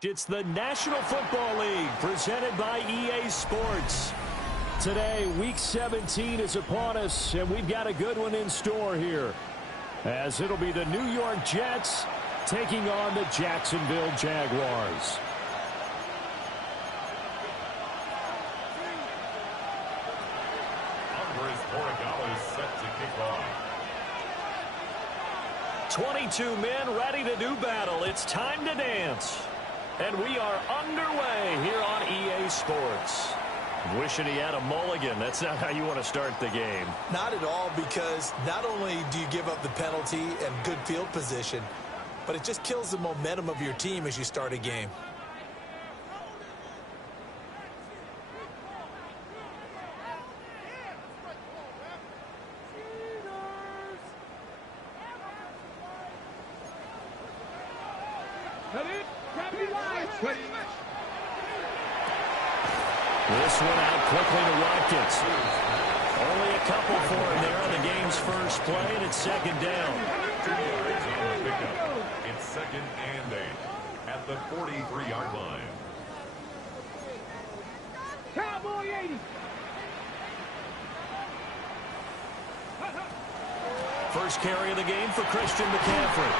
It's the National Football League presented by EA Sports. Today, Week 17 is upon us, and we've got a good one in store here, as it'll be the New York Jets taking on the Jacksonville Jaguars. Andres Borregales set to kick off. 22 men ready to do battle. It's time to dance. And we are underway here on EA Sports. Wishing he had a mulligan. That's not how you want to start the game. Not at all, because not only do you give up the penalty and good field position, but it just kills the momentum of your team as you start a game. This one out quickly to Watkins. Only a couple for him there on the game's first play, and it's second down. 2 yards on the pickup. It's 2nd and 8 at the 43-yard line. Cowboy 80. First carry of the game for Christian McCaffrey.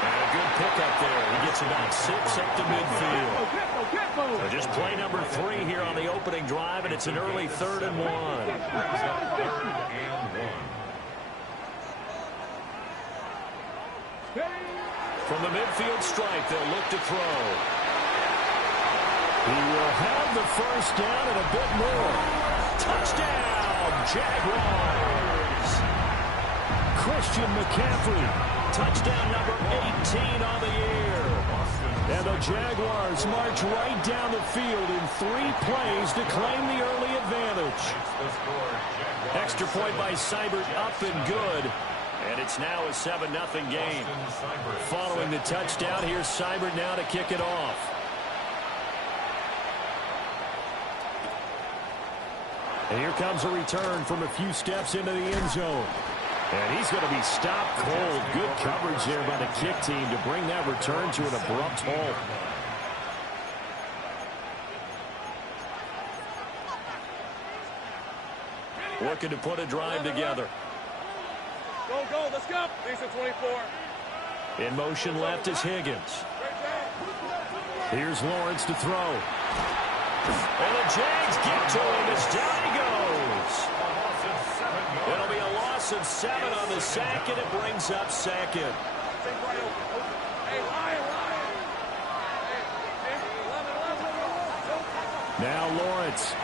And a good pickup there. He gets about 6 up to midfield. So just play number 3 here on the opening drive, and it's an early 3rd and 1. From the midfield stripe, they'll look to throw. He will have the first down and a bit more. Touchdown, Jaguars! Christian McCaffrey. Touchdown number 18 on the year. And the Jaguars march right down the field in 3 plays to claim the early advantage. Extra point by Seibert up and good. And it's now a 7-0 game. Following the touchdown, here's Seibert now to kick it off. And here comes a return from a few steps into the end zone. And he's going to be stopped cold. Good coverage there by the kick team to bring that return to an abrupt halt. Looking to put a drive together. Go, let's go. These are 24. In motion left is Higgins. Here's Lawrence to throw. And the Jags get to him as down he goes. It'll be a loss of 7 on the sack, and it brings up 2nd. Now Lawrence.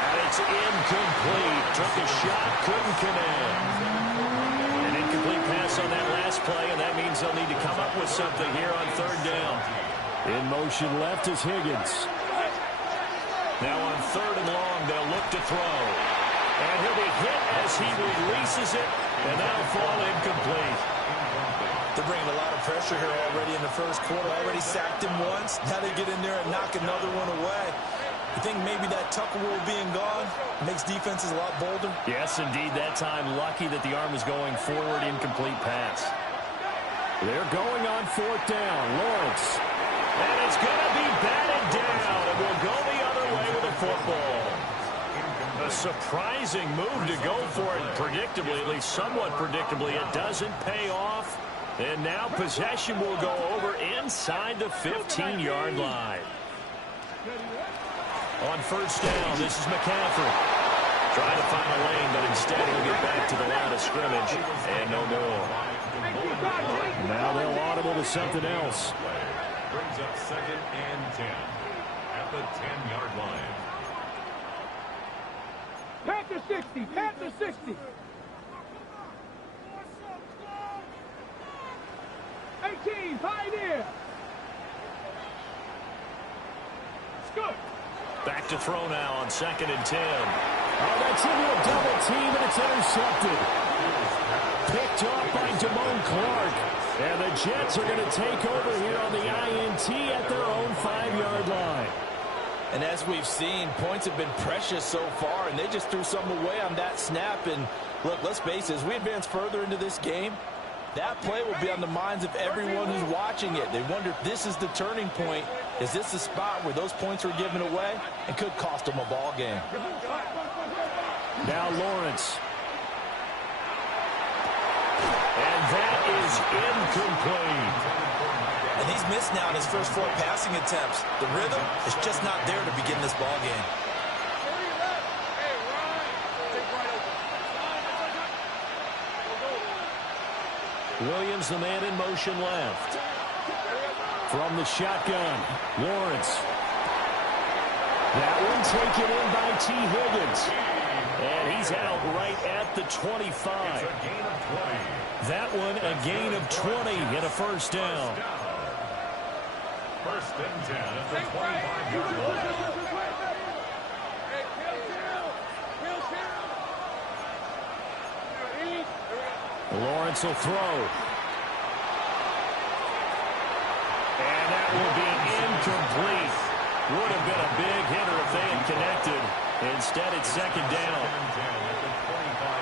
And it's incomplete. Took a shot, couldn't connect. An incomplete pass on that last play, and that means they'll need to come up with something here on 3rd down. In motion left is Higgins. Now on 3rd and long, they'll look to throw. And he'll be hit as he releases it, and that'll fall incomplete. They're bringing a lot of pressure here already in the first quarter. Already sacked him once. Now they get in there and knock another one away. You think maybe that Tucker rule being gone makes defenses a lot bolder? Yes, indeed. That time, lucky that the arm was going forward, incomplete pass. They're going on 4th down. Lawrence. And it's going to be batted down, and we'll go the other way with the football. A surprising move to go for it, predictably, at least somewhat predictably. It doesn't pay off, and now possession will go over inside the 15-yard line. On 1st down, this is McCaffrey. Trying to find a lane, but instead he'll get back to the line of scrimmage, and no more. Now they'll audible to something else. Brings up 2nd and 10 at the 10-yard line. Panther 60, Panther 60. 18, Pioneer. Scoop. Back to throw now on 2nd and 10. Oh, that's into a double team, and it's intercepted. Picked off by Damone Clark. And the Jets are going to take over here on the INT at their own 5-yard line. And as we've seen, points have been precious so far, and they just threw some away on that snap. And look, let's face it, as we advance further into this game, That play will be on the minds of everyone who's watching it. They wonder if this is the turning point. Is this the spot where those points were given away and could cost them a ball game? Now Lawrence. And that is incomplete. And he's missed now in his first 4 passing attempts. The rhythm is just not there to begin this ball game. Williams, the man in motion left. From the shotgun, Lawrence. That one taken in by T. Higgins. And he's out right at the 25. It's a gain of 20. That one a gain of 20 and a first down. First and 10 at the 25-yard line. Lawrence will throw. And that will be incomplete. Would have been a big hitter if they had connected. Instead, it's second down.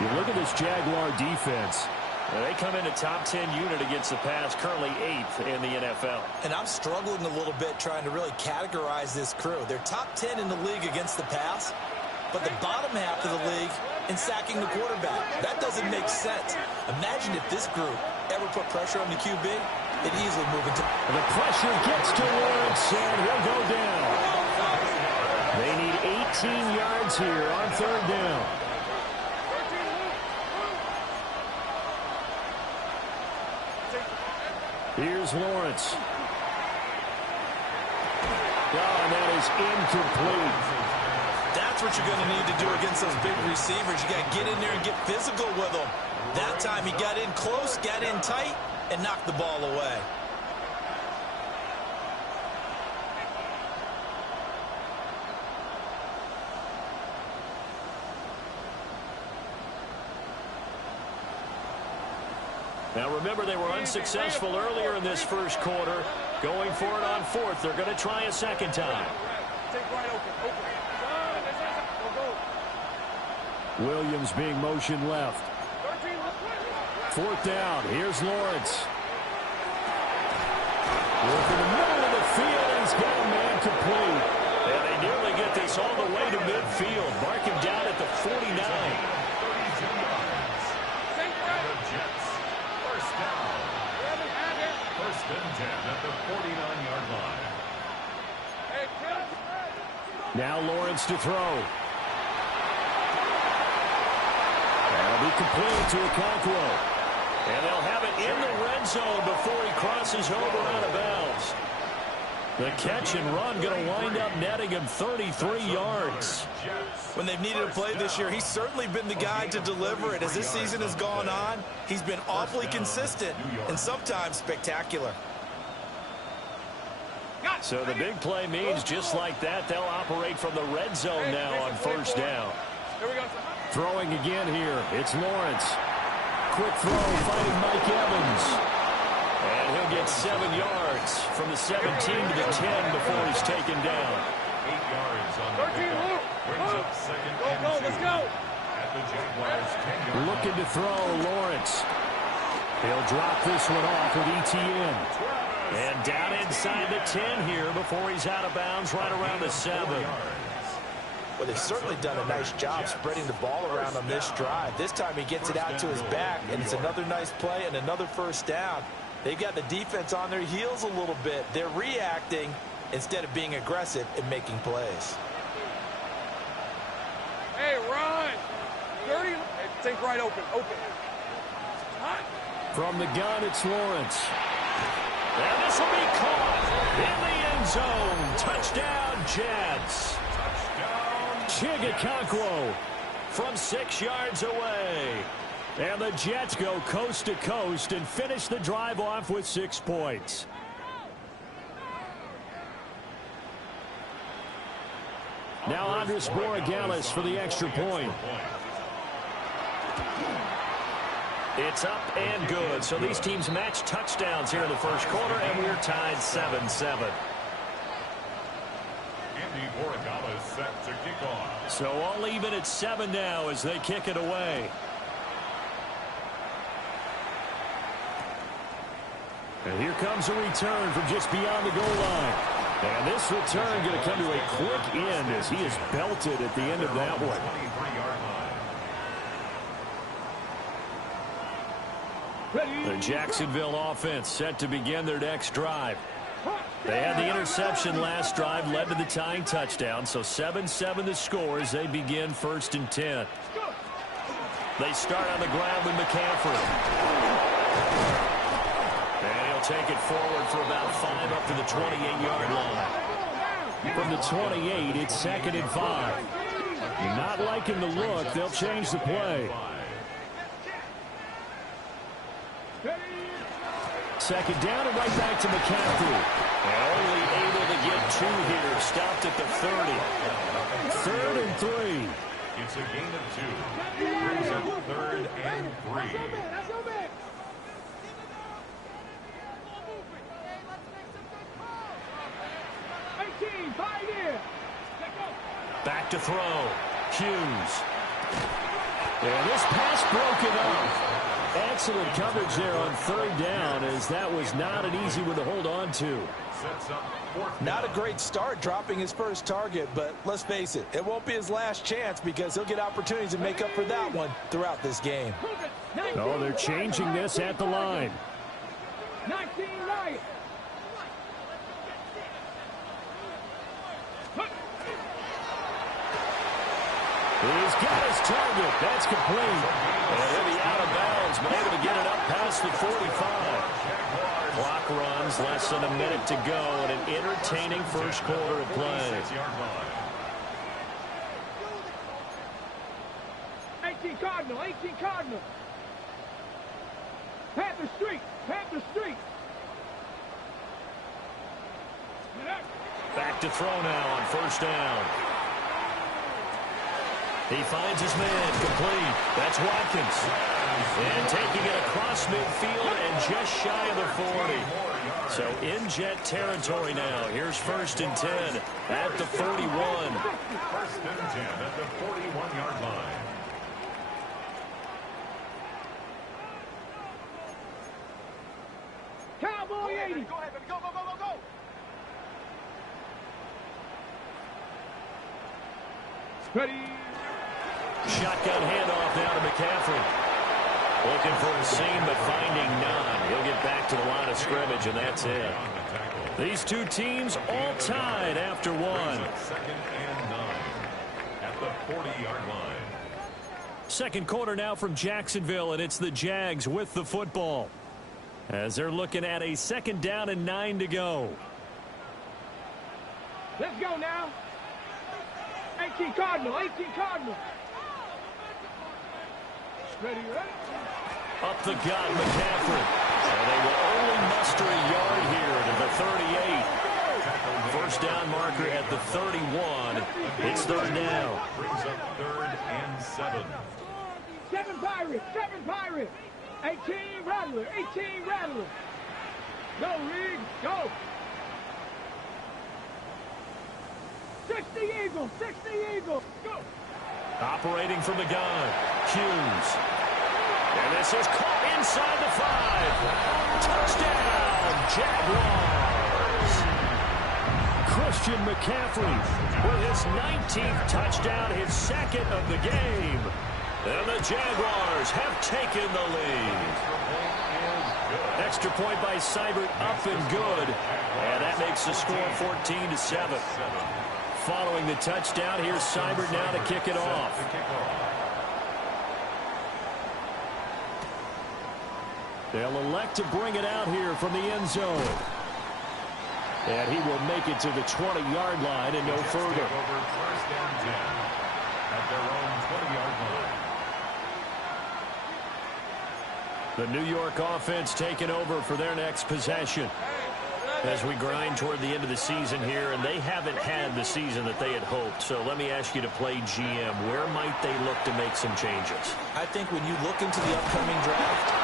You look at this Jaguar defense. They come in a top 10 unit against the pass, currently 8th in the NFL. And I'm struggling a little bit trying to really categorize this crew. They're top 10 in the league against the pass, but the bottom half of the league in sacking the quarterback. That doesn't make sense. Imagine if this group ever put pressure on the QB, it'd easily move into... The pressure gets to Lawrence, and he'll go down. They need 18 yards here on third down. Here's Lawrence. And that is incomplete. That's what you're going to need to do against those big receivers. You got to get in there and get physical with them. That time he got in close, got in tight, and knocked the ball away. Now remember, they were unsuccessful earlier in this first quarter. Going for it on fourth. They're going to try a second time. Williams being motioned left. Fourth down. Here's Lawrence. Work in the middle of the field. He's got a man complete. And they nearly get this all the way to midfield. Mark him down at the 49. First and 10 at the 49-yard line. Now Lawrence to throw. That'll be complete to Okonkwo. And they'll have it in the red zone before he crosses over out of bounds. The catch and run going to wind up netting him 33 yards. When they've needed a play this year, he's certainly been the guy to deliver it. As this season has gone on, he's been awfully consistent and sometimes spectacular. So the big play means just like that, they'll operate from the red zone now on first down. Throwing again here, it's Lawrence. Quick throw, finding Mike Evans. And he'll get 7 yards from the 17 to the 10 before he's taken down. 8 yards on the pickup. Brings up second and 2. Let's go. At the Jaguars' 10-yard line. Looking to throw, Lawrence. He'll drop this one off with ETN. And down inside the 10 here before he's out of bounds right around the 7. Well, they've certainly done a nice job spreading the ball around on this drive. This time he gets it out to his back, and it's another nice play and another first down. They've got the defense on their heels a little bit. They're reacting instead of being aggressive and making plays. Hey, run. 30. Hey, think right open. From the gun, it's Lawrence. And this will be caught in the end zone. Touchdown, Jets. Okonkwo from 6 yards away. And the Jets go coast to coast and finish the drive off with 6 points. Now Andres Borregales for the extra point. It's up and good. So these teams match touchdowns here in the first quarter, and we're tied 7-7. Andy Borregales set to kick off. So all even at 7 now as they kick it away. And here comes a return from just beyond the goal line. And this return going to come to a quick end as he is belted at the end of that one. The Jacksonville offense set to begin their next drive. They had the interception last drive, led to the tying touchdown, so 7-7 the score as they begin 1st and 10. They start on the ground with McCaffrey. And he'll take it forward for about 5 up to the 28-yard line. From the 28, it's 2nd and 5. Not liking the look, they'll change the play. 2nd down and right back to McCaffrey. And only able to get 2 here. Stopped at the 30. 3rd and 3. It's a gain of 2. Brings up 3rd and 3. Back to throw. Hughes. And this pass broken up. Excellent coverage there on 3rd down, as that was not an easy one to hold on to. Not a great start dropping his first target, but let's face it, it won't be his last chance because he'll get opportunities to make up for that one throughout this game. Oh, they're changing this at the line. 19 right. He's got his target. That's complete. And he'll be out of bounds, but able to get it up past the 45. Clock runs, less than a minute to go, and an entertaining first quarter of play. 18 Cardinal, 18 Cardinal. Panther Street, Panther Street. Back to throw now on 1st down. He finds his man, complete. That's Watkins. And taking it across midfield and just shy of the 40. So in jet territory now. Here's 1st and 10 at the 41. 1st and 10 at the 41-yard line. Cowboy 80. Go ahead, baby. Go, go, go, go, go. Ready. Shotgun handoff now to McCaffrey. Looking for a seam, but finding none. He'll get back to the line of scrimmage, and that's it. These two teams all tied after one. 2nd and 9 at the 40-yard line. Second quarter now from Jacksonville, and it's the Jags with the football, as they're looking at a 2nd down and 9 to go. Let's go now. 18 Cardinal, 18 Cardinal. Ready, ready. Up the gut, McCaffrey. And they will only muster a yard here to the 38. 1st down marker at the 31. It's 3rd down. Brings up 3rd and 7. 7 Pirates, 7 Pirates. 18 Rattler, 18 Rattler. Go, Reed, go. 60 Eagles, 60 Eagles, go. Operating from the gun, Hughes. And this is caught inside the 5. Touchdown, Jaguars. Christian McCaffrey with his 19th touchdown, his 2nd of the game. And the Jaguars have taken the lead. Extra point by Seibert, up and good. And that makes the score 14-7. Following the touchdown, here's Seibert now to kick it off. They'll elect to bring it out here from the end zone. And he will make it to the 20-yard line and no further. Over 1st and 10 at their own 20-yard line. The New York offense taking over for their next possession as we grind toward the end of the season here, and they haven't had the season that they had hoped. So let me ask you to play GM. Where might they look to make some changes? I think when you look into the upcoming draft,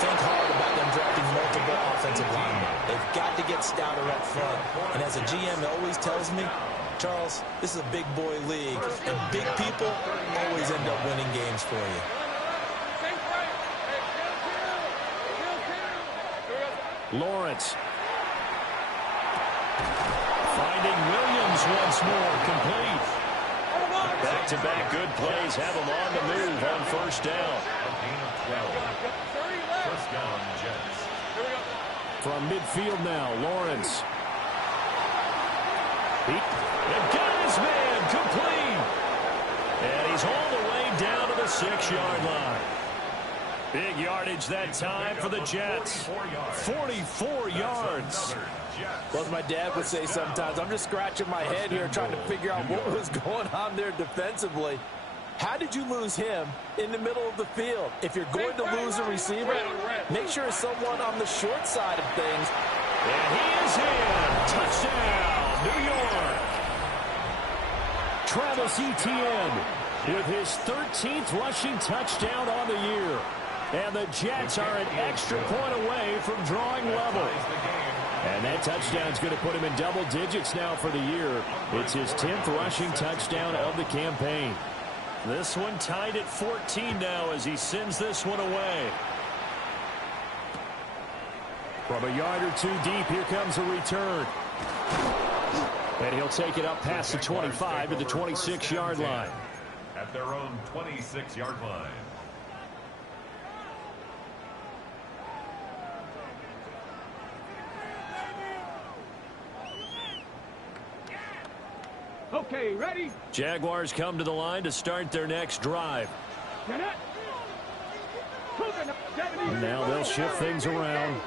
think hard about them drafting multiple offensive linemen. They've got to get stouter up front. And as a GM always tells me, Charles, this is a big boy league, and big people always end up winning games for you. Lawrence. Finding Williams once more, complete. Back-to-back good plays have him on the move on first down. A gain of 12. First down, Jets. From midfield now, Lawrence. He got his man, complete. And he's all the way down to the 6-yard line. Big yardage that time for the Jets. 44 yards. Well, as my dad would say sometimes, I'm just scratching my head here trying to figure out what was going on there defensively. How did you lose him in the middle of the field? If you're going to lose a receiver, make sure it's someone on the short side of things. And he is in. Touchdown, New York. Travis Etienne with his 13th rushing touchdown on the year. And the Jets are an extra point away from drawing level. And that touchdown is going to put him in double digits now for the year. It's his 10th rushing touchdown of the campaign. This one tied at 14 now as he sends this one away. From a yard or two deep, here comes a return. And he'll take it up past the 25 to the 26-yard line. At their own 26-yard line. Okay, ready? Jaguars come to the line to start their next drive. And now they'll shift things around.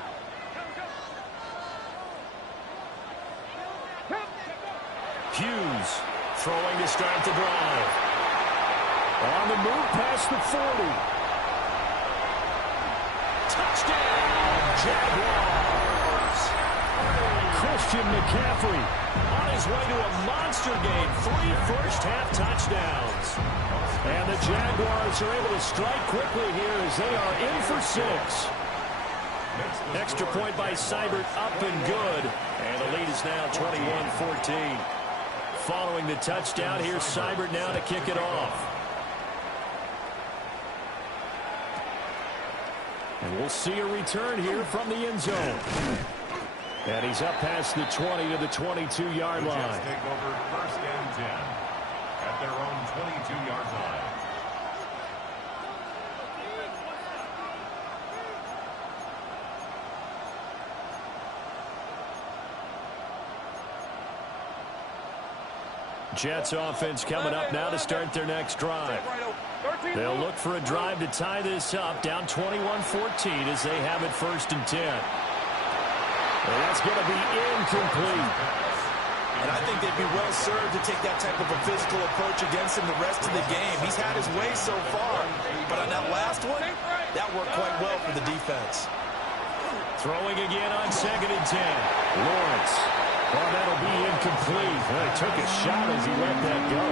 Hughes throwing to start the drive. On the move past the 40. Touchdown, Jaguars! Christian McCaffrey on his way to a monster game. 3 first-half touchdowns. And the Jaguars are able to strike quickly here as they are in for 6. Extra point by Seibert, up and good. And the lead is now 21-14. Following the touchdown, here's Seibert now to kick it off. And we'll see a return here from the end zone. And he's up past the 20 to the 22-yard line. Jets take over first and 10 at their own 22-yard line. Jets offense coming up now to start their next drive. They'll look for a drive to tie this up, down 21-14 as they have it first and 10. And that's going to be incomplete. And I think they'd be well served to take that type of a physical approach against him the rest of the game. He's had his way so far, but on that last one, that worked quite well for the defense. Throwing again on 2nd and 10. Lawrence. Well, that'll be incomplete. Well, he took a shot as he let that go.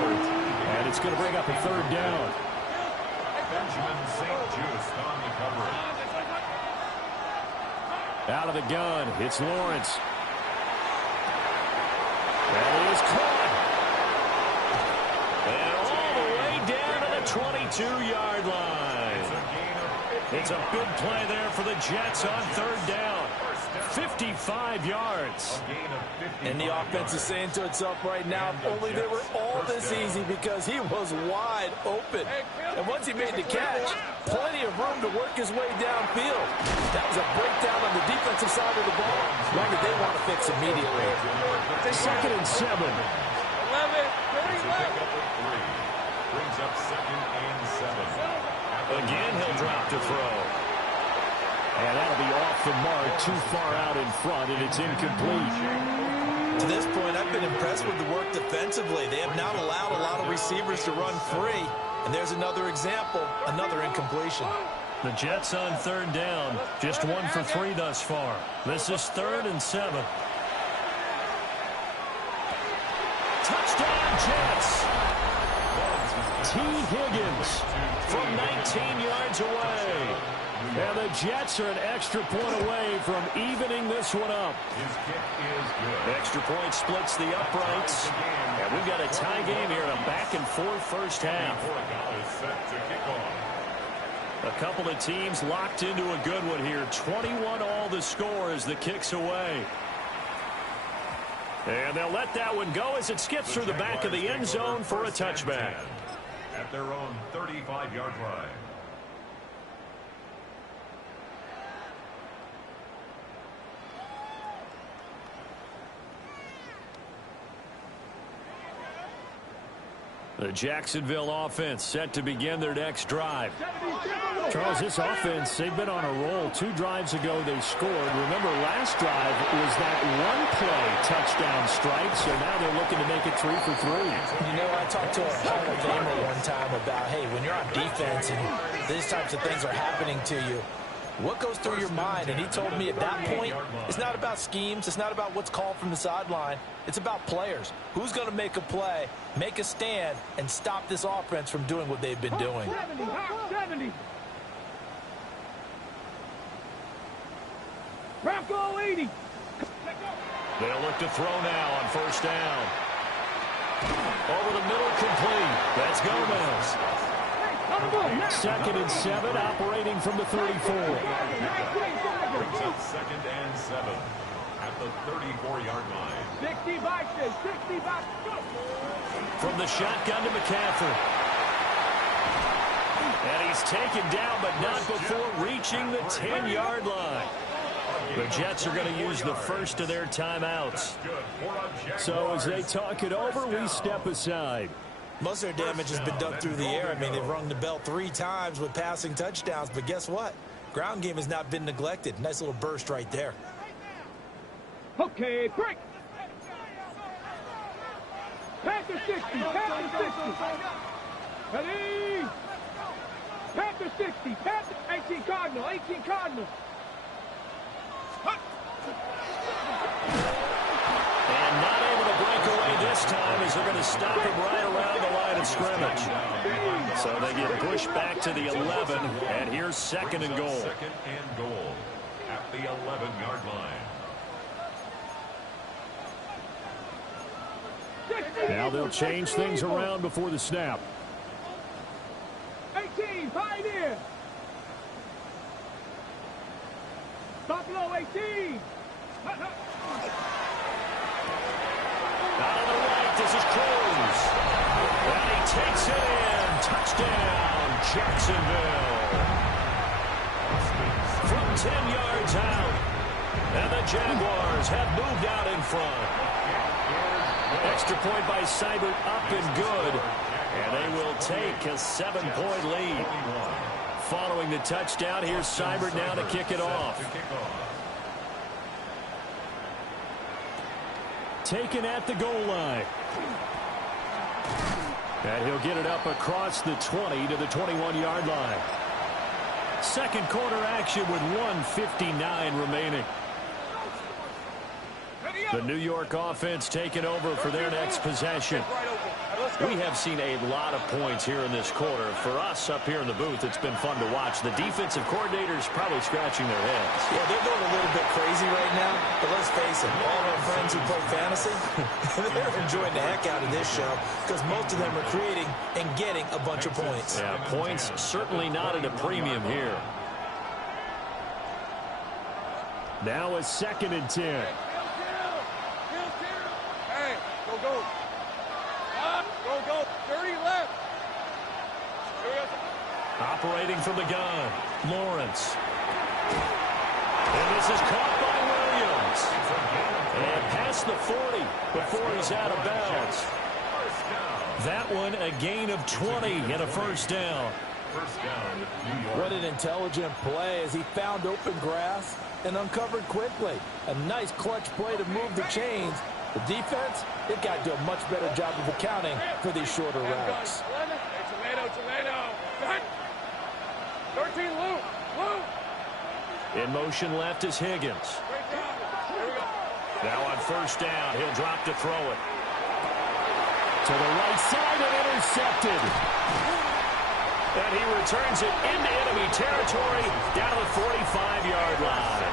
And it's going to bring up a 3rd down. Benjamin St-Juste on the coverage. Out of the gun, it's Lawrence. That is caught. And all the way down to the 22-yard line. It's a big play there for the Jets on 3rd down. 55 yards. And the offense is saying to itself right now, if only they were all this easy, because he was wide open. And once he made the catch, plenty of room to work his way downfield. That was a breakdown on the defensive side of the ball, one that they want to fix immediately. 2nd and 7. 11. Brings up 2nd and 7. Again, he'll drop to throw. And that'll be off the mark, too far out in front, and it's incomplete. To this point, I've been impressed with the work defensively. They have not allowed a lot of receivers to run free. And there's another example, another incompletion. The Jets on 3rd down, just 1 for 3 thus far. This is 3rd and 7. Touchdown, Jets! T. Higgins from 19 yards away. And the Jets are an extra point away from evening this one up. His kick is good. Extra point splits the uprights. And we've got a tie game here in a back-and-forth first half. Oregon is set to kick off. A couple of teams locked into a good one here. 21-all the score as the kick's away. And they'll let that one go as it skips through the back of the end zone for a touchback. At their own 35-yard line. The Jacksonville offense set to begin their next drive. Charles, this offense, they've been on a roll. 2 drives ago, they scored. Remember, last drive was that one-play touchdown strike, so now they're looking to make it 3 for 3. You know, I talked to a Hall of Famer one time about, hey, when you're on defense and these types of things are happening to you, what goes through your mind? And he told me at that point, it's not about schemes. It's not about what's called from the sideline. It's about players. Who's going to make a play, make a stand, and stop this offense from doing what they've been doing. 70. Bronco 80. They'll look to throw now on first down. Over the middle, complete. That's Gomez. 2nd and 7, operating from the 34. Brings up 2nd and 7 at the 34-yard line. 60 by 60 by. From the shotgun to McCaffrey. And he's taken down, but not before reaching the 10-yard line. The Jets are going to use the first of their timeouts. So as they talk it over, we step aside. Most of their damage has been done through the air. I mean, they've rung the bell 3 times with passing touchdowns, but guess what? Ground game has not been neglected. Nice little burst right there. Okay, break. Panther 60. Panther 60. Ready? Panther 60. Panther 18 Cardinal. 18 Cardinal. And not able to break away this time as they're going to stop him right around the line of scrimmage. So they get pushed back to the 11, and here's 2nd and goal. 2nd and goal at the 11-yard line. Now they'll change things around before the snap. 18, Pioneer. Buffalo 18. Out of the right, this is Cruz. And he takes it in. Touchdown, Jacksonville. From 10 yards out. And the Jaguars have moved out in front. Extra point by Seibert, up and good. And they will take a 7-point lead. Following the touchdown, here's Seibert now to kick it off. Taken at the goal line. And he'll get it up across the 20 to the 21-yard line. Second quarter action with 1:59 remaining. The New York offense taking over for their next possession. We have seen a lot of points here in this quarter. For us up here in the booth, it's been fun to watch. The defensive coordinators probably scratching their heads. Yeah, they're going a little bit crazy right now. But let's face it, all our friends who play fantasy, they're enjoying the heck out of this show because most of them are creating and getting a bunch of points. Yeah, points certainly not at a premium here. Now a 2nd and 10. Hey, go. Go. 30 left. Operating from the gun, Lawrence. And this is caught by Williams. And past the 40 before he's out of bounds. That one a gain of 20 and a first down. What an intelligent play as he found open grass and uncovered quickly. A nice clutch play to move the chains. The defense, they've got to do a much better job of accounting for these shorter routes. Tomato. 13, Lou. In motion left is Higgins. Now on first down, he'll drop to throw it. To the right side and intercepted. And he returns it into enemy territory down to the 45-yard line.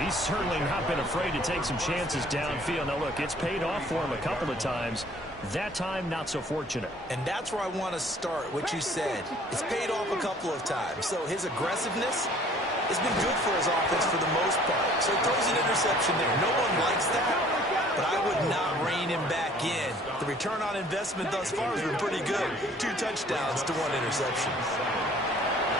He's certainly not been afraid to take some chances downfield. Now, look, it's paid off for him a couple of times. That time, not so fortunate. And that's where I want to start, what you said. It's paid off a couple of times. So his aggressiveness has been good for his offense for the most part. So he throws an interception there. No one likes that, but I would not rein him back in. The return on investment thus far has been pretty good. 2 touchdowns to 1 interception.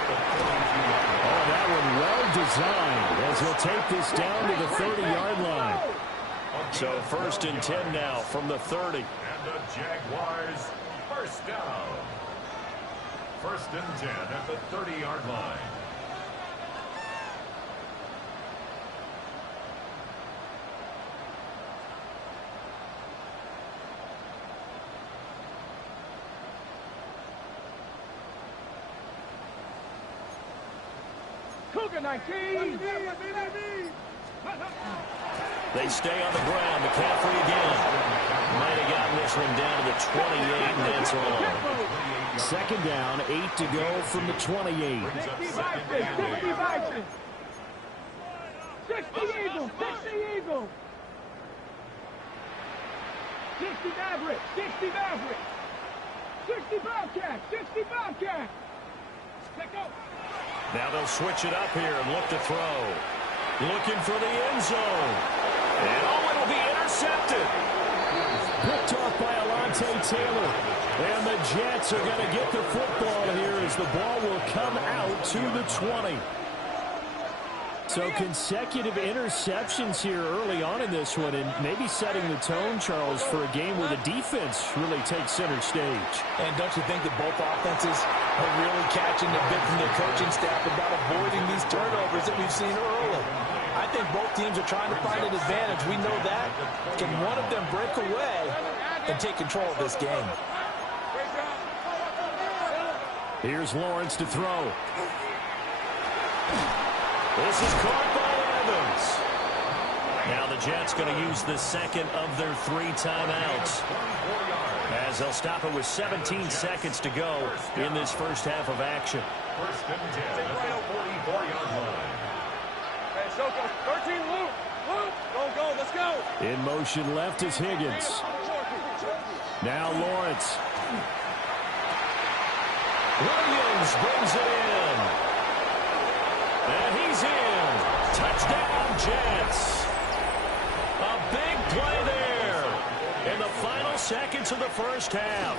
Oh, that one well designed as he'll take this down to the 30-yard line. So 1st and 10 now from the 30. And the Jaguars first down. 1st and 10 at the 30-yard line. Cougar 19. They stay on the ground. McCaffrey again. Might have gotten this one down to the 28, and that's all. 2nd down, 8 to go from the 28. 60 Bison. 60 Eagles. 60 Eagles. 60 Maverick. 60 Maverick. 60 Bobcat. 60 Bobcat. Let go. Now they'll switch it up here and look to throw. Looking for the end zone. And oh, it'll be intercepted. Picked off by Alontae Taylor. And the Jets are going to get the football here as the ball will come out to the 20. So consecutive interceptions here early on in this one, and maybe setting the tone, Charles, for a game where the defense really takes center stage. And don't you think that both offenses are really catching the bit from their coaching staff about avoiding these turnovers that we've seen early? I think both teams are trying to find an advantage. We know that. Can one of them break away and take control of this game? Here's Lawrence to throw. This is caught by Evans. Now the Jets going to use the second of their 3 timeouts, as they'll stop it with 17 seconds to go in this first half of action. 1st and 10 at the 44-yard line. Hey, Shoko, 13, Luke. Luke, go, let's go. In motion left is Higgins. Now Lawrence. Williams brings it in. And he's in. Touchdown, Jets. A big play there in the final seconds of the first half.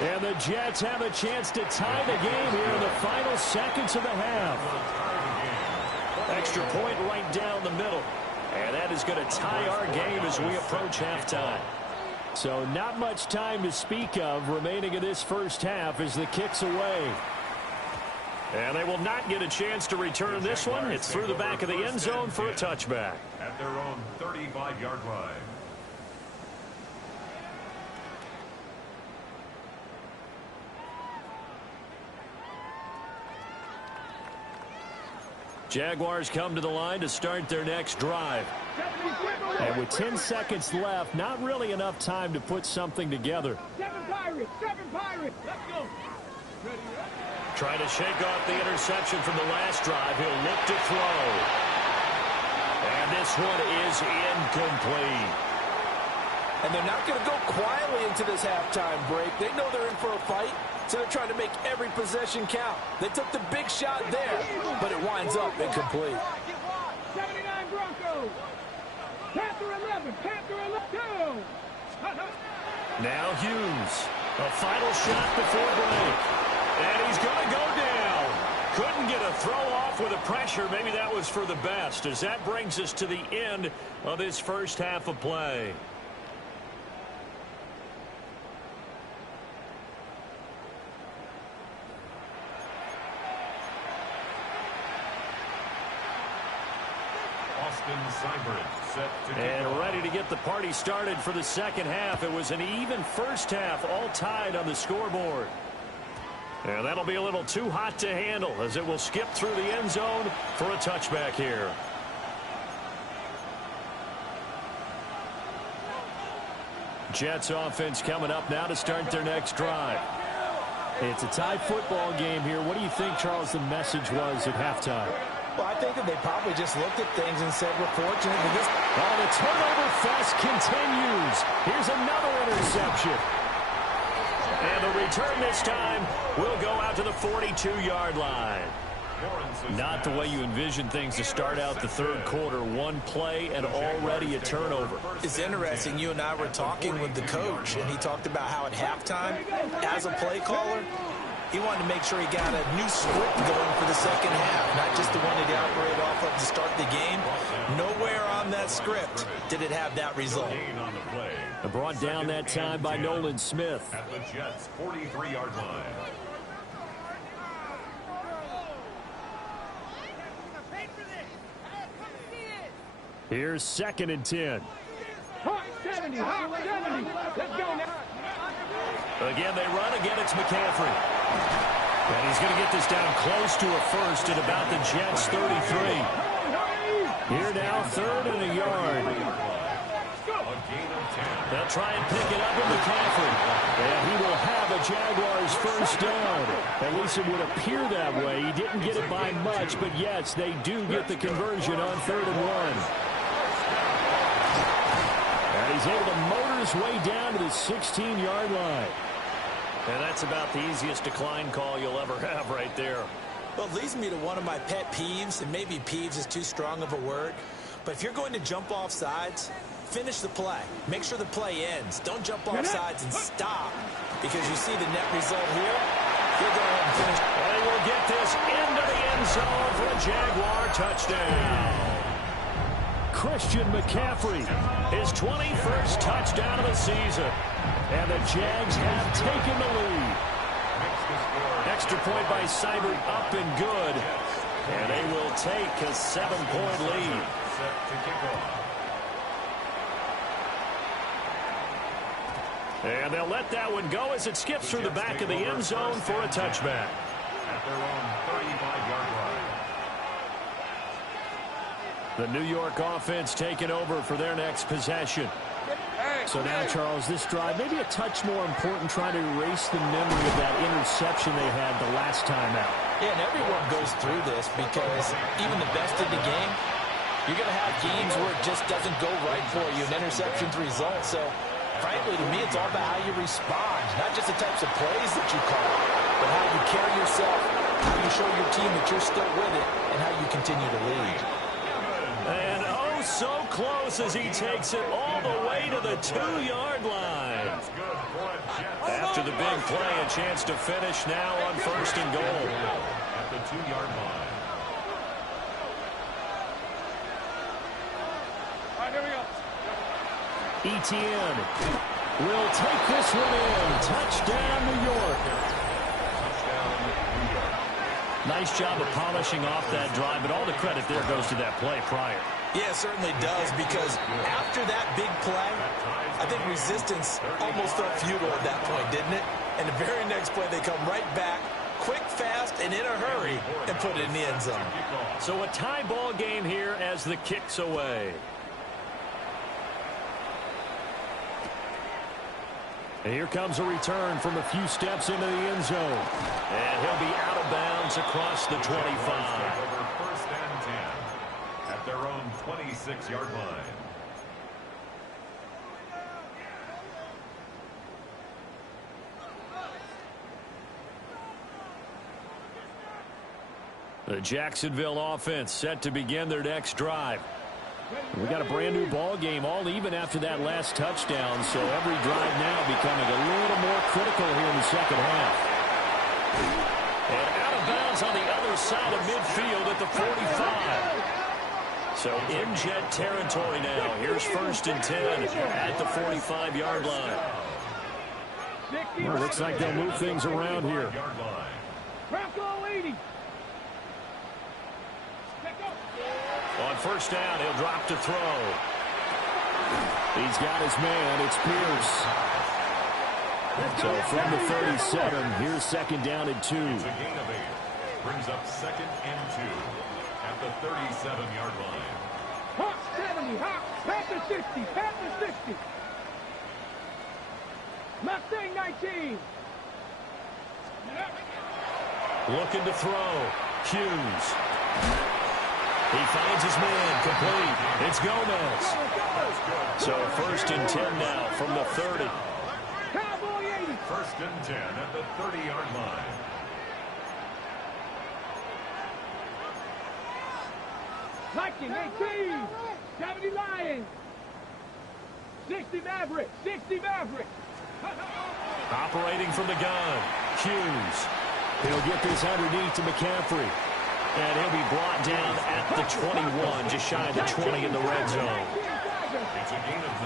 And the Jets have a chance to tie the game here in the final seconds of the half. Extra point right down the middle. And that is going to tie our game as we approach halftime. So not much time to speak of remaining in this first half as the kick's away. And they will not get a chance to return this one. It's through the back of the end zone for a touchback. At their own 35-yard line. Jaguars come to the line to start their next drive. And with 10 seconds left, not really enough time to put something together. 7 Pirates. 7 Pirates. Let's go. Trying to shake off the interception from the last drive. He'll look to throw. And this one is incomplete. And they're not going to go quietly into this halftime break. They know they're in for a fight, so they're trying to make every possession count. They took the big shot there, but it winds up incomplete. 79 Broncos. Panther 11. Panther 11. Now Hughes. A final shot before break. And he's going to go down. Couldn't get a throw off with the pressure. Maybe that was for the best, as that brings us to the end of this first half of play. Austin Seibert set to And ready to get the party started for the second half. It was an even first half, all tied on the scoreboard. And that'll be a little too hot to handle as it will skip through the end zone for a touchback here. Jets offense coming up now to start their next drive. It's a tie football game here. What do you think, Charles, the message was at halftime? Well, I think that they probably just looked at things and said, we're fortunate that this... Oh, the turnover fest continues. Here's another interception. And the return this time will go out to the 42-yard line. Not the way you envision things to start out the third quarter. One play and already a turnover. It's interesting. You and I were talking with the coach, and he talked about how at halftime, as a play caller, he wanted to make sure he got a new script going for the second half, not just the one that he operated off of to start the game. Nowhere on that script did it have that result. Brought down that time by Nolan Smith. At the Jets' 43-yard line. Here's 2nd and 10. Hot 70, hot 70. Let's go now. Again, they run. Again, it's McCaffrey. And he's going to get this down close to a first at about the Jets' 33. Here now, 3rd and a yard. They'll try and pick it up with McCaffrey. And he will have a Jaguars first down. At least it would appear that way. He didn't get it by much, but yes, they do get the conversion on 3rd and 1. And he's able to motor his way down to the 16-yard line. And that's about the easiest decline call you'll ever have right there. Well, it leads me to one of my pet peeves, and maybe peeves is too strong of a word, but if you're going to jump off sides, finish the play. Make sure the play ends. Don't jump off sides and stop, because you see the net result here. He'll go ahead and finish. And he will get this into the end zone for a Jaguar touchdown. Christian McCaffrey, his 21st touchdown of the season. And the Jags have taken the lead. Extra point by Seibert up and good. And they will take a 7-point lead. And they'll let that one go as it skips through the back of the end zone for a touchback. At their own 35-yard line. The New York offense taking over for their next possession. So now, Charles, this drive maybe a touch more important, trying to erase the memory of that interception they had the last time out. Yeah, and everyone goes through this because even the best in the game, you're going to have games where it just doesn't go right for you, and interceptions result. So, frankly, to me, it's all about how you respond, not just the types of plays that you call, but how you carry yourself, how you show your team that you're still with it, and how you continue to lead. And oh, so close as he takes it all the way to the 2-yard line. After the big play, a chance to finish now on 1st and goal. At the 2-yard line. All right, here we go. Etienne will take this one in. Touchdown, New York. Nice job of polishing off that drive, but all the credit there goes to that play prior. Yeah, it certainly does, because after that big play, I think resistance almost felt futile at that point, didn't it? And the very next play, they come right back, quick, fast, and in a hurry, and put it in the end zone. So a tie ball game here as the kick's away. And here comes a return from a few steps into the end zone. And he'll be out of bounds across the 25. Over 1st and 10 at their own 26-yard line. The Jacksonville offense set to begin their next drive. We got a brand new ball game, all even after that last touchdown, so every drive now becoming a little more critical here in the second half. And out of bounds on the other side of midfield at the 45. So in Jet territory now. Here's 1st and 10 at the 45-yard line. Well, looks like they'll move things around here. Bronco 80. On 1st down, he'll drop to throw. He's got his man. It's Pierce. So from the 37, here's 2nd down and 2. It's a gain of 8. Brings up 2nd and 2 at the 37-yard line. Hot 70, hot. Pat the 60, pat the 60. Mustang 19. Looking to throw. Hughes. He finds his man, complete. It's Gomez. So 1st and 10 now from the 30. Cowboy 80. 1st and 10 at the 30-yard line. Liking 18. 70 Lions. 60 Maverick. 60 Maverick. Operating from the gun, Hughes. He'll get this underneath to McCaffrey. And he'll be brought down at the 21, just shy of the 20 in the red zone. It's a gain of 9.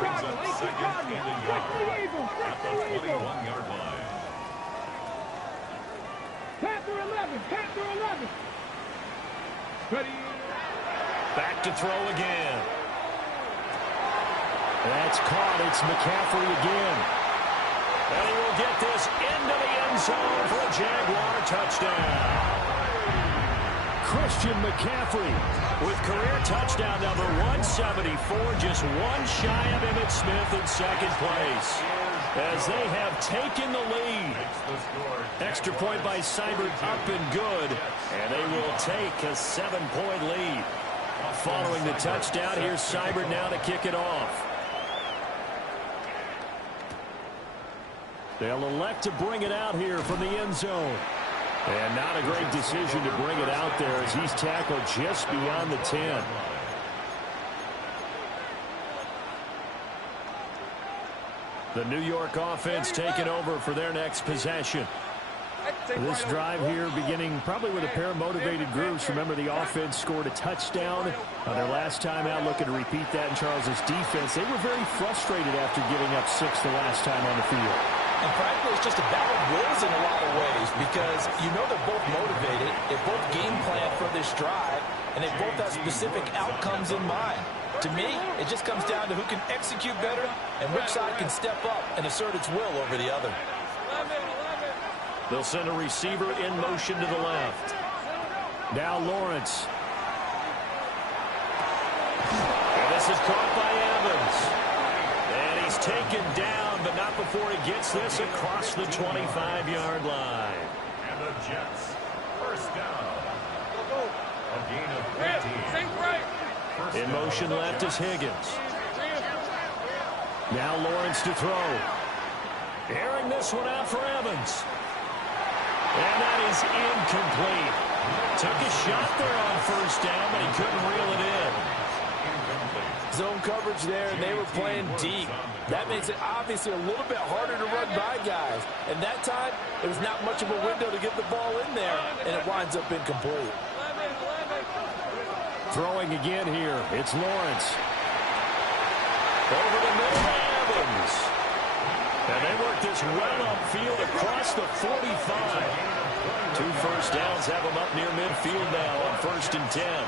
Brings up 2nd and a yard at the 21-yard line. Panther 11. Panther 11. Ready. Back to throw again. That's caught. It's McCaffrey again. And he will get this into the end zone for a Jaguar touchdown. Christian McCaffrey with career touchdown number 174, just one shy of Emmitt Smith in 2nd place. As they have taken the lead. Extra point by Seibert up and good. And they will take a 7-point lead. Following the touchdown, here's Seibert now to kick it off. They'll elect to bring it out here from the end zone. And not a great decision to bring it out there as he's tackled just beyond the 10. The New York offense taking over for their next possession. This drive here beginning probably with a pair of motivated groups. Remember, the offense scored a touchdown on their last time out, looking to repeat that in Charles's defense. They were very frustrated after giving up 6 the last time on the field. And frankly, it's just a battle of wills in a lot of ways because you know they're both motivated, they both game plan for this drive, and they both have specific outcomes in mind. To me, it just comes down to who can execute better and which side can step up and assert its will over the other. They'll send a receiver in motion to the left. Now Lawrence. And this is caught by Evans. And he's taken down, but not before he gets this across the 25-yard line. And the Jets, 1st down. A gain of 15. In motion left is Higgins. Now Lawrence to throw. Airing this one out for Evans. And that is incomplete. Took a shot there on 1st down, but he couldn't reel it in. Zone coverage there, and they were playing deep. That makes it obviously a little bit harder to run by guys. And that time, there was not much of a window to get the ball in there, and it winds up incomplete. Throwing again here. It's Lawrence. Over the middle to Evans. And they work this well upfield across the 45. 2 1st downs have them up near midfield now on 1st and 10.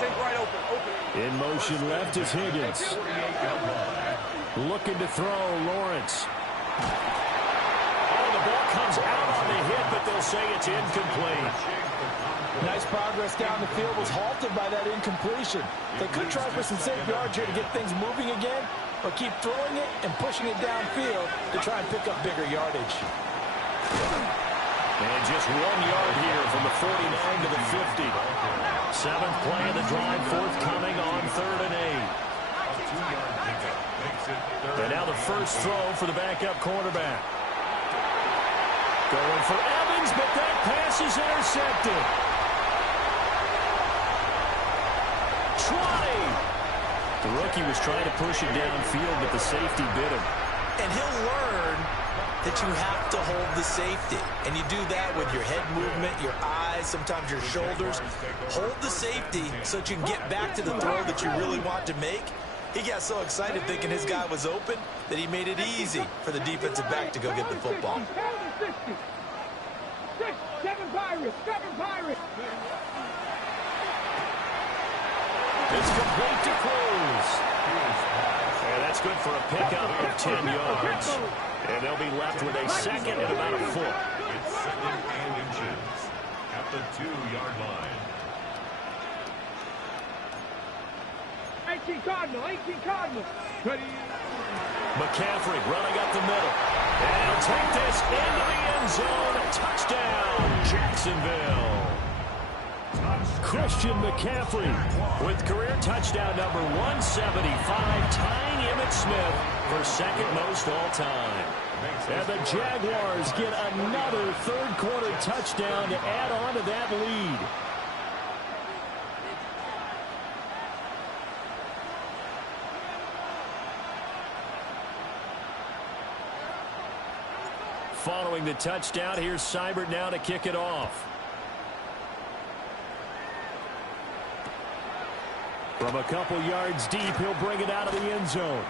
Take right open. In motion left is Higgins. Looking to throw, Lawrence. Oh, the ball comes out on the hit, but they'll say it's incomplete. Nice progress down the field was halted by that incompletion. They could try for some safe yards here to get things moving again, or keep throwing it and pushing it downfield to try and pick up bigger yardage. And just 1 yard here from the 49 to the 50. 7th play of the drive, forthcoming on 3rd and 8. And now the first throw for the backup quarterback. Going for Evans, but that pass is intercepted. 20. The rookie was trying to push it downfield, but the safety bit him. And he'll learn that you have to hold the safety. And you do that with your head movement, your eyes, sometimes your shoulders. Hold the safety so that you can get back to the throw that you really want to make. He got so excited thinking his guy was open that he made it easy for the defensive back to go get the football. 7 Pirates. 7 Pirates. It's complete to Cruz. And that's good for a pickup of 10 yards. And they'll be left with a 2nd and about a foot. It's 2nd and inches at the 2-yard line. 18 Cardinal. 18 Cardinal. Ready. McCaffrey running up the middle. And he'll take this into the end zone. Touchdown, Jacksonville. Christian McCaffrey with career touchdown number 175, tying Emmitt Smith for second most all time. And the Jaguars get another third-quarter touchdown to add on to that lead. Following the touchdown, here's Seibert now to kick it off. From a couple yards deep, he'll bring it out of the end zone.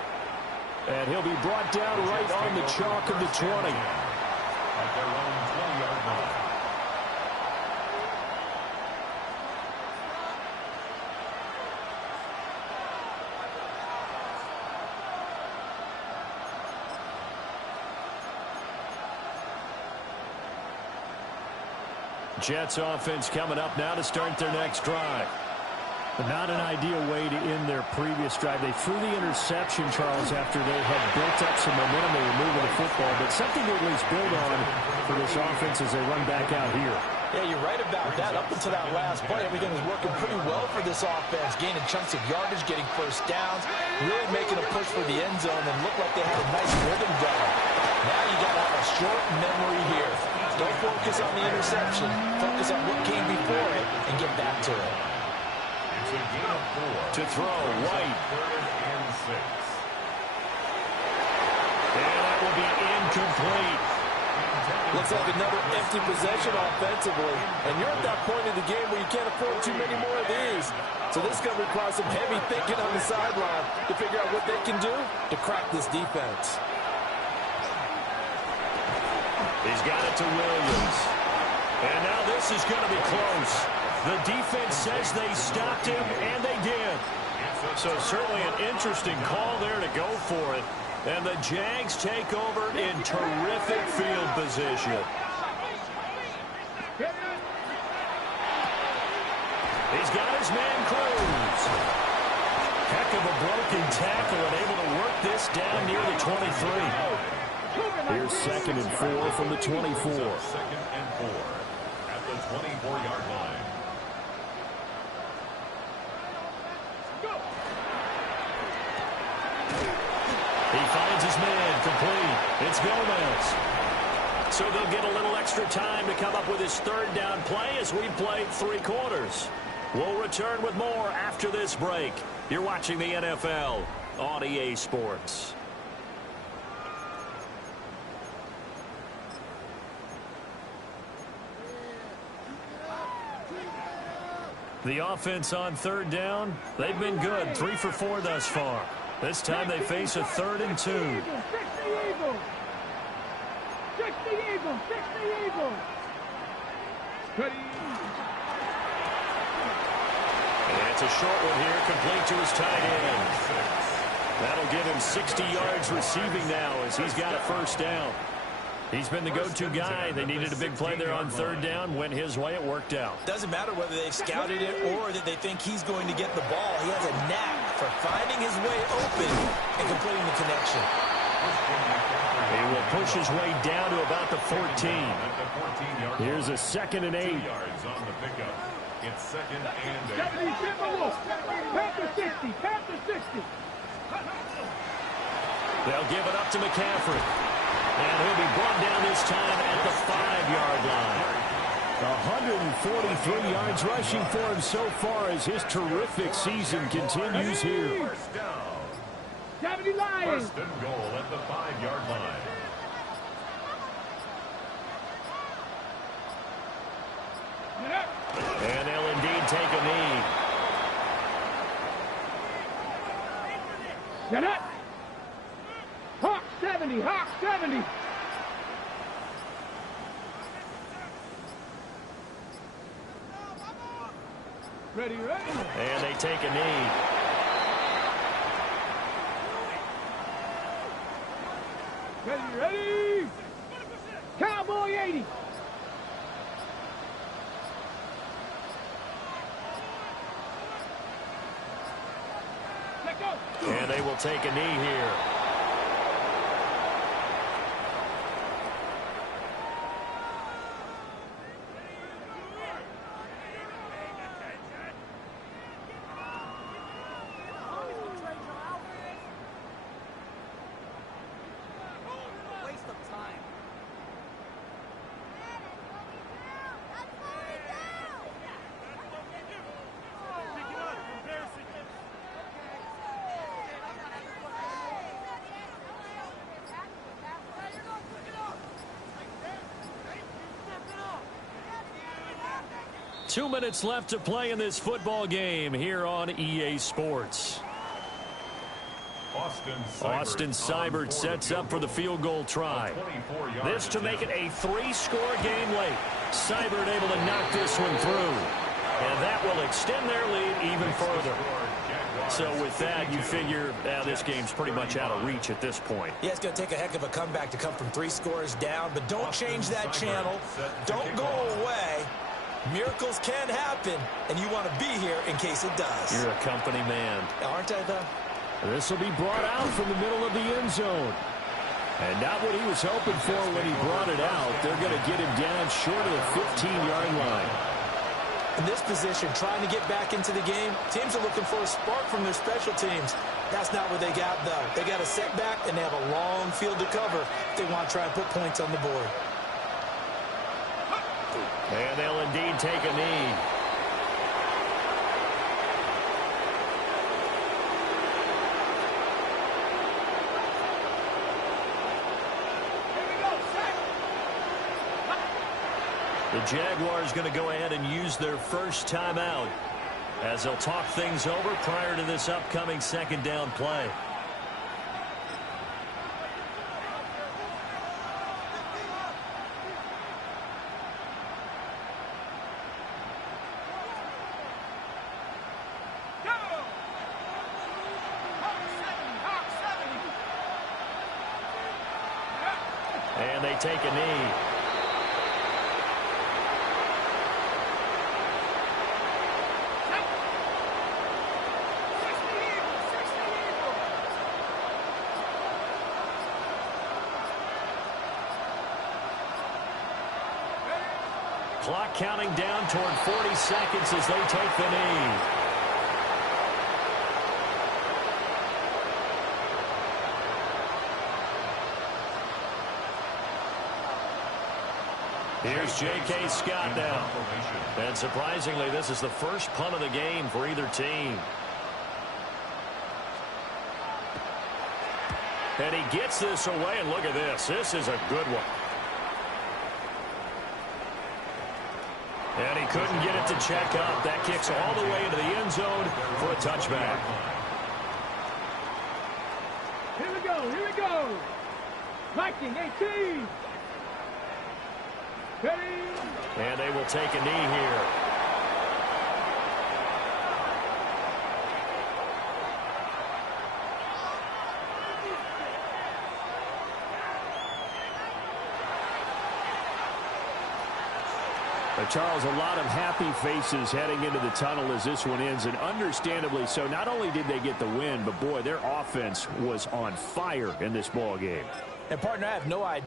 And he'll be brought down right on the chalk of the 20. At their own 20-yard line. Jets offense coming up now to start their next drive. But not an ideal way to end their previous drive. They threw the interception, Charles, after they had built up some momentum. They were moving the football, but something to at least build on for this offense as they run back out here. Yeah, you're right about that. Up until that last play, everything was working pretty well for this offense, gaining chunks of yardage, getting first downs, really making a push for the end zone, and looked like they had a nice rhythm going. Now you got to have a short memory here. Don't focus on the interception. Focus on what came before it and get back to it. It's a gain of 4. To throw, White. 3rd and 6. And that will be incomplete. Looks like another empty possession offensively. And you're at that point in the game where you can't afford too many more of these. So this is going to require some heavy thinking on the sideline to figure out what they can do to crack this defense. He's got it to Williams. And now this is going to be close. The defense says they stopped him, and they did. So certainly an interesting call there to go for it. And the Jags take over in terrific field position. He's got his man Cruz. Heck of a broken tackle and able to work this down near the 23. Here's 2nd and 4 from the 24. 2nd and 4 at the 24-yard line. He finds his man complete. It's Gomez. So they'll get a little extra time to come up with his 3rd down play as we played 3 quarters. We'll return with more after this break. You're watching the NFL on EA Sports. The offense on 3rd down, they've been good. 3 for 4 thus far. This time they face a 3rd and 2. Fix the Eagles! Fix the Eagles! Fix the Eagles! And it's a short one here, complete to his tight end. That'll give him 60 yards receiving now as he's got a 1st down. He's been the go-to guy. They needed a big play there on 3rd down. Went his way. It worked out. Doesn't matter whether they've scouted it or that they think he's going to get the ball. He has a knack for finding his way open and completing the connection. He will push his way down to about the 14. Here's a 2nd and 8. 2 yards on the pickup. It's 2nd and 8. Panther 60! Panther 60! They'll give it up to McCaffrey. And he'll be brought down this time at the 5-yard line. 143 yards rushing for him so far as his terrific season continues here. 1st down. 70 Lions! 1st and goal at the 5-yard line. And they'll indeed take a knee. Get up! Hawk 70! Hawk 70! Ready, ready? And they take a knee. Ready, ready? Cowboy 80! Let go! And they will take a knee here. 2 minutes left to play in this football game here on EA Sports. Austin Seibert sets up for the field goal try. This to make it a 3-score game late. Seibert able to knock this one through. And that will extend their lead even further. So with that, you figure this game's pretty much out of reach at this point. Yeah, it's going to take a heck of a comeback to come from 3 scores down, but don't change that channel. Don't go away. Miracles can happen, and you want to be here in case it does. You're a company man. Aren't I, though? This will be brought out from the middle of the end zone. And not what he was hoping for when he brought it out. They're going to get him down short of the 15-yard line. In this position, trying to get back into the game, teams are looking for a spark from their special teams. That's not what they got, though. They got a setback, and they have a long field to cover if they want to try and put points on the board. And they'll indeed take a knee. The Jaguars going to go ahead and use their first timeout as they'll talk things over prior to this upcoming second down play. And they take a knee. Clock counting down toward 40 seconds as they take the knee. Here's J.K. Scott now. And surprisingly, this is the first punt of the game for either team. And he gets this away, and look at this. This is a good one. And he couldn't get it to check up. That kicks all the way into the end zone for a touchback. Here we go, here we go. Viking 18. Ready. And they will take a knee here. Charles, a lot of happy faces heading into the tunnel as this one ends, and understandably so. Not only did they get the win, but boy, their offense was on fire in this ball game. And partner, I have no idea.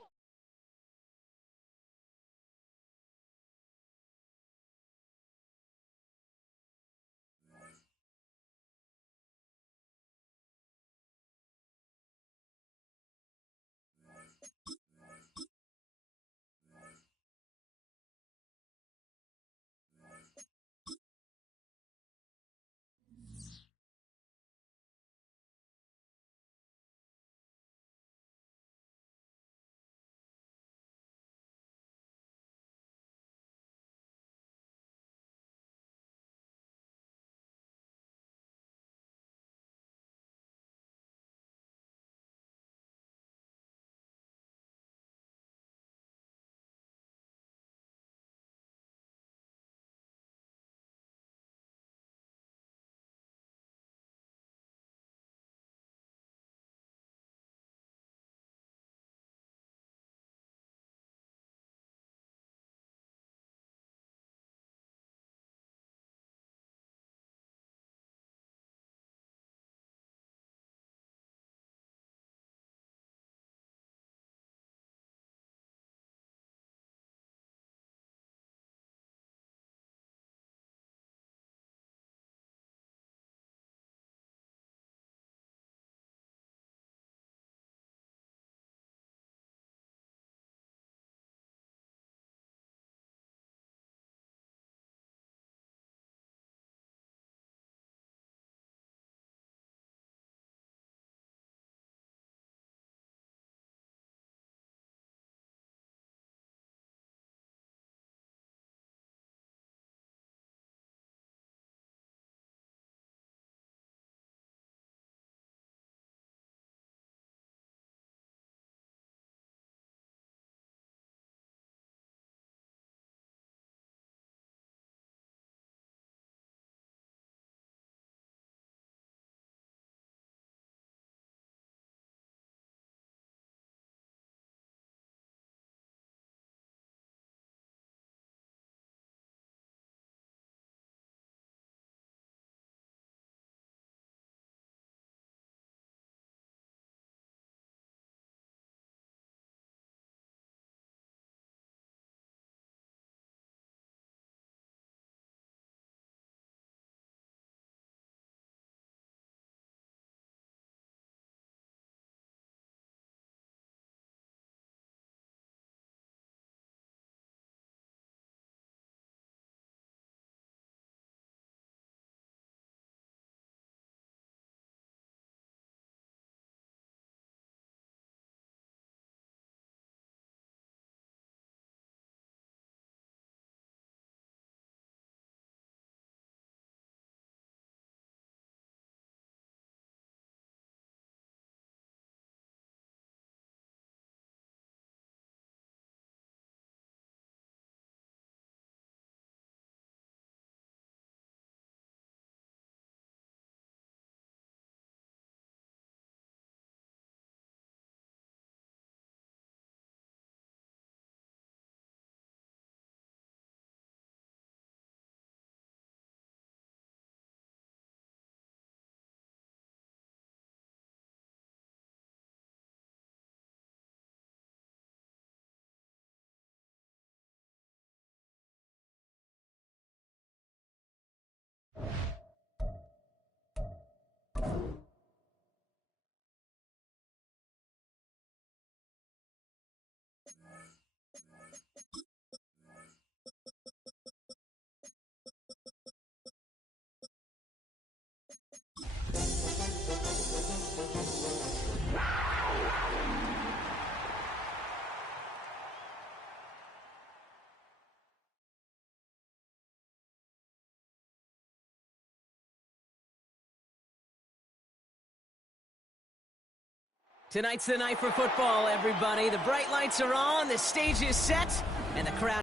Tonight's the night for football, everybody. The bright lights are on, the stage is set, and the crowd